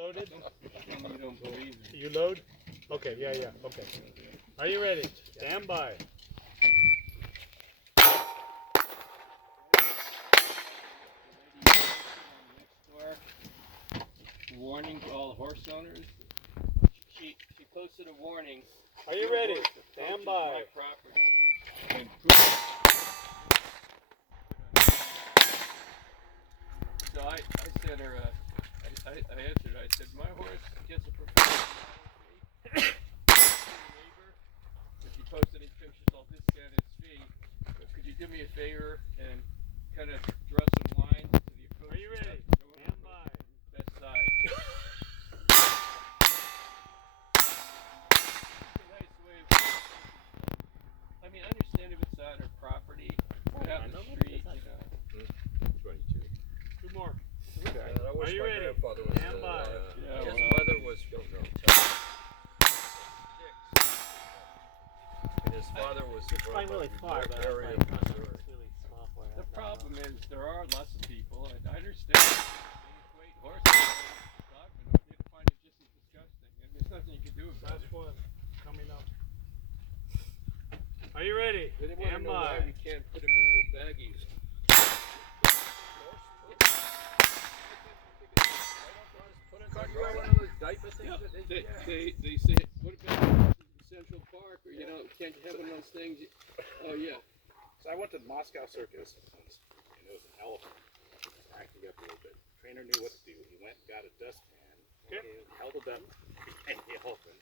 loaded? You don't believe me. You load? Okay, yeah, okay. Are you ready? Stand by. Warning to all horse owners. She posted a warning. Are you ready? Stand by. My property. And so I said her, I answered. I said my horse gets a professional neighbor. If you post any pictures, I'll discount its fee. But could you do me a favor and kind of draw some lines to the approach? Are you ready? Stand by. Best side. Nice way of, I mean, I understand if it's on her property, but out in the street, you know. 22. Two more. Okay. Are you ready? Stand by. His mother was and his father was It's from quite really far, but area it's of like, Missouri. it's really small for it. The problem is there are lots of people, and I understand they equate horses with dogmen. They find it just as disgusting, and there's nothing you can do about Last it. one coming up. Are you ready? They want to Stand know why by. we can't put them in little baggies. They say, what about Central Park, or, you know, can't you have one of those things? Oh, yeah. So I went to Moscow Circus once, and it was an elephant. It was acting up a little bit. Trainer knew what to do. He went and got a dustpan, held it up behind the elephant,